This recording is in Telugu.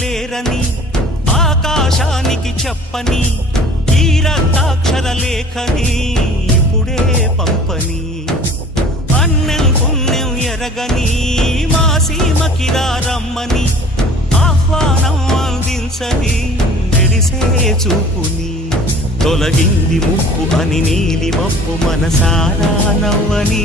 లేరని ఆకాశానికి చెప్పని ఈ రక్తాక్షర లేఖని ఇప్పుడే పంపని అన్నం పుణ్యం ఎరగని మా సీమకిరా రమ్మని ఆహ్వానం అందించని మెరిసే చూపుని తొలగింది ముప్పు అని నీలి మప్పు మనసారా నవ్వని